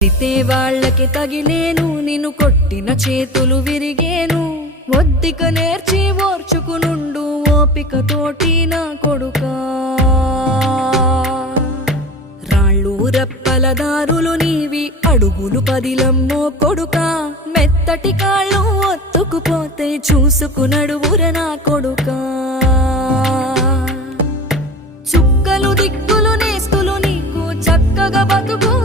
తితే వాళ్ళకి తగిలేను, నిన్ను కొట్టిన చేతులు విరిగేను. ఒద్దిక నేర్చి ఓర్చుకునుండు ఓపికతోటి నా కొడుకా. రాళ్ళు రప్పల దారులు నీవి, అడుగులు పదిలమ్మో కొడుకా. మెత్తటి కాళ్ళు ఒత్తుకుపోతే చూసుకునడువుర నా కొడుకా. చుక్కలు దిక్కులు నేస్తులు నీకు చక్కగా బతుకు